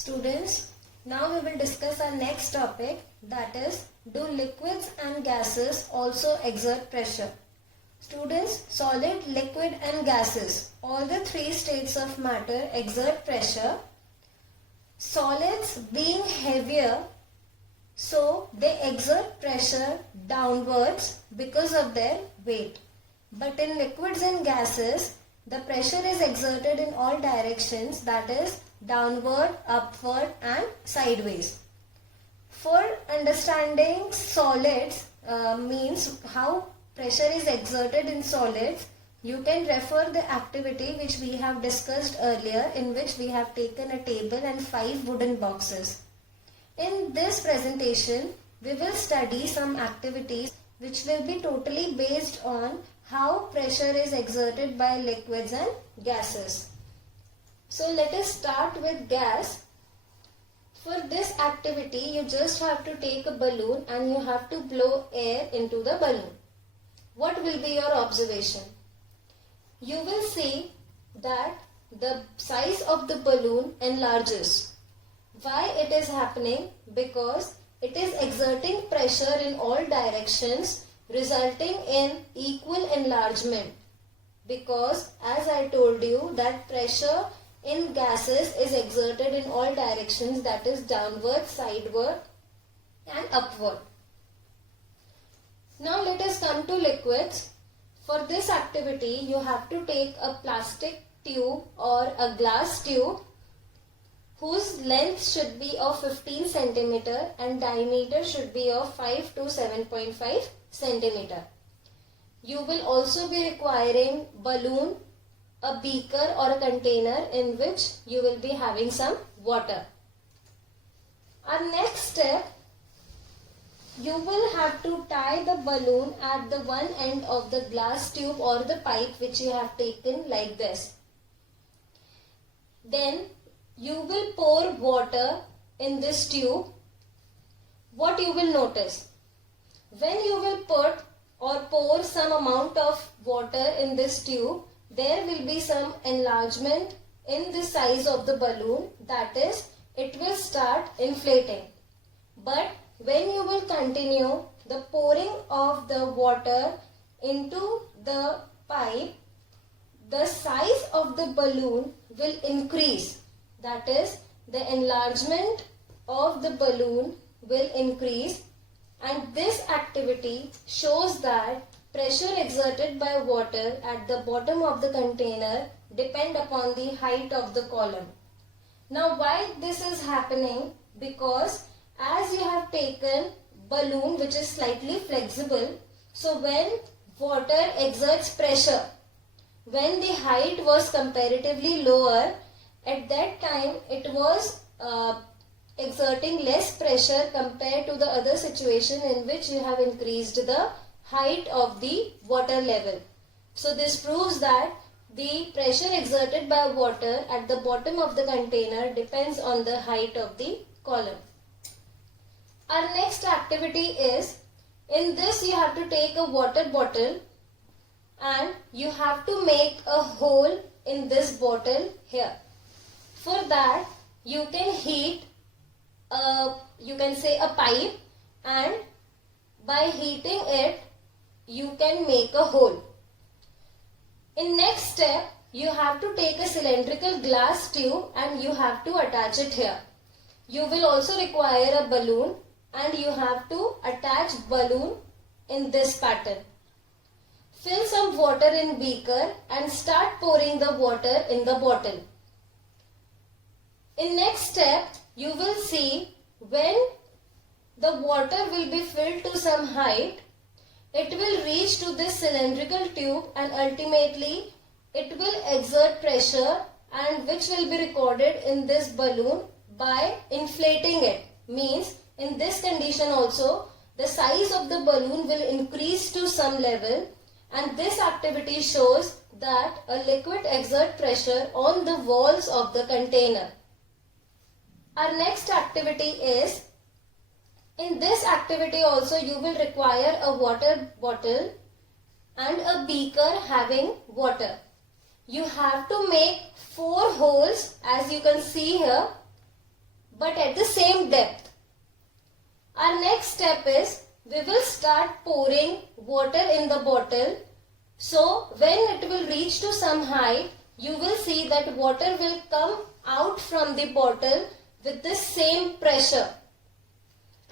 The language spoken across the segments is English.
Students, now we will discuss our next topic, that is, do liquids and gases also exert pressure? Students, solid, liquid and gases, all the three states of matter exert pressure. Solids being heavier, so they exert pressure downwards because of their weight. But in liquids and gases, the pressure is exerted in all directions, that is downward, upward and sideways. For understanding solids means how pressure is exerted in solids, you can refer the activity which we have discussed earlier, in which we have taken a table and 5 wooden boxes. In this presentation, we will study some activities which will be totally based on how pressure is exerted by liquids and gases. So let us start with gas. For this activity, you just have to take a balloon and you have to blow air into the balloon. What will be your observation? You will see that the size of the balloon enlarges. Why it is happening? Because it is exerting pressure in all directions, resulting in equal enlargement. Because as I told you that pressure in gases is exerted in all directions, that is downward, sideward and upward. Now let us come to liquids. For this activity, you have to take a plastic tube or a glass tube whose length should be of 15 centimeter and diameter should be of 5 to 7.5 centimeter. You will also be requiring balloon, a beaker or a container in which you will be having some water. Our next step, you will have to tie the balloon at the one end of the glass tube or the pipe which you have taken like this. Then you will pour water in this tube. What you will notice? When you will put or pour some amount of water in this tube, there will be some enlargement in the size of the balloon, that is, it will start inflating. But when you will continue the pouring of the water into the pipe, the size of the balloon will increase. That is, the enlargement of the balloon will increase, and this activity shows that pressure exerted by water at the bottom of the container depend upon the height of the column. Now why this is happening? Because as you have taken balloon which is slightly flexible, so when water exerts pressure, when the height was comparatively lower, at that time it was exerting less pressure compared to the other situation in which you have increased the height of the water level. So this proves that the pressure exerted by water at the bottom of the container depends on the height of the column. Our next activity is, in this you have to take a water bottle and you have to make a hole in this bottle here. For that, you can heat you can say a pipe, and by heating it you can make a hole. In next step, you have to take a cylindrical glass tube and you have to attach it here. You will also require a balloon and you have to attach balloon in this pattern. Fill some water in beaker and start pouring the water in the bottle. In next step, you will see when the water will be filled to some height, it will reach to this cylindrical tube and ultimately it will exert pressure, and which will be recorded in this balloon by inflating it. Means in this condition also the size of the balloon will increase to some level, and this activity shows that a liquid exerts pressure on the walls of the container. Our next activity is, in this activity also you will require a water bottle and a beaker having water. You have to make 4 holes, as you can see here, but at the same depth. Our next step is we will start pouring water in the bottle. So when it will reach to some height, you will see that water will come out from the bottle with the same pressure.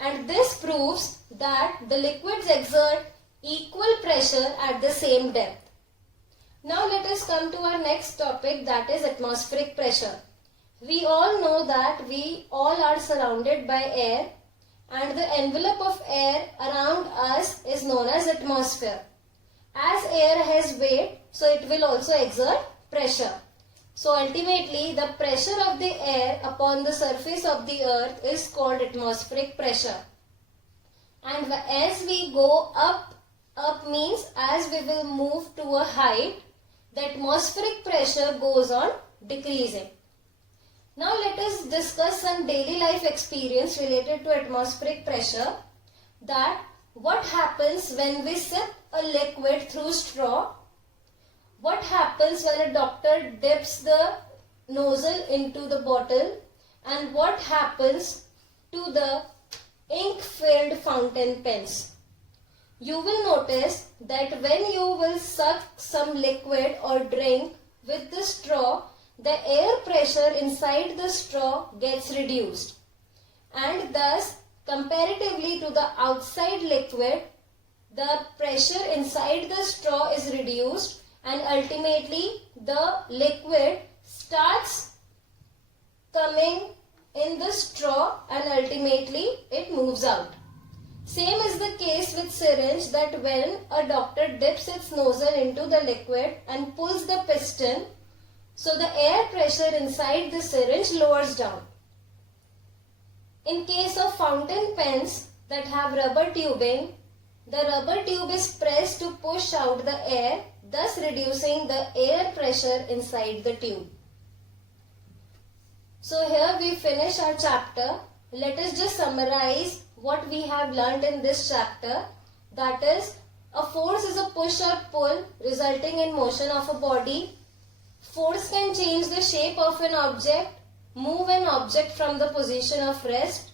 And this proves that the liquids exert equal pressure at the same depth. Now let us come to our next topic, that is atmospheric pressure. We all know that we all are surrounded by air, and the envelope of air around us is known as atmosphere. As air has weight, so it will also exert pressure. So ultimately the pressure of the air upon the surface of the earth is called atmospheric pressure. And as we go up means as we will move to a height, the atmospheric pressure goes on decreasing. Now let us discuss some daily life experience related to atmospheric pressure. That what happens when we sip a liquid through straw? What happens when a doctor dips the nozzle into the bottle? And what happens to the ink-filled fountain pens? You will notice that when you will suck some liquid or drink with the straw, the air pressure inside the straw gets reduced, and thus comparatively to the outside liquid, the pressure inside the straw is reduced, and ultimately the liquid starts coming in the straw and ultimately it moves out. Same is the case with syringe, that when a doctor dips its nozzle into the liquid and pulls the piston, so the air pressure inside the syringe lowers down. In case of fountain pens that have rubber tubing, the rubber tube is pressed to push out the air, thus reducing the air pressure inside the tube. So here we finish our chapter. Let us just summarize what we have learned in this chapter. That is, a force is a push or pull resulting in motion of a body. Force can change the shape of an object, move an object from the position of rest,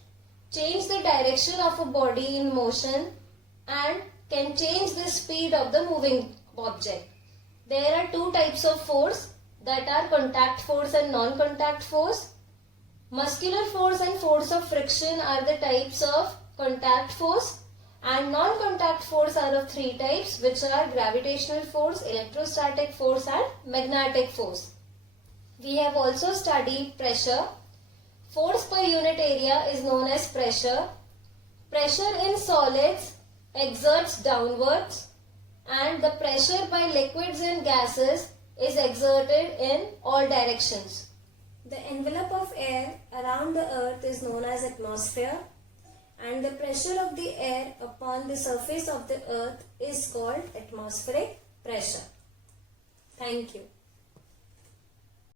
change the direction of a body in motion, and can change the speed of the moving object. There are two types of force, that are contact force and non-contact force. Muscular force and force of friction are the types of contact force, and non-contact force are of three types, which are gravitational force, electrostatic force and magnetic force. We have also studied pressure. Force per unit area is known as pressure. Pressure in solids exerts downwards, and the pressure by liquids and gases is exerted in all directions. The envelope of air around the earth is known as atmosphere, and the pressure of the air upon the surface of the earth is called atmospheric pressure. Thank you.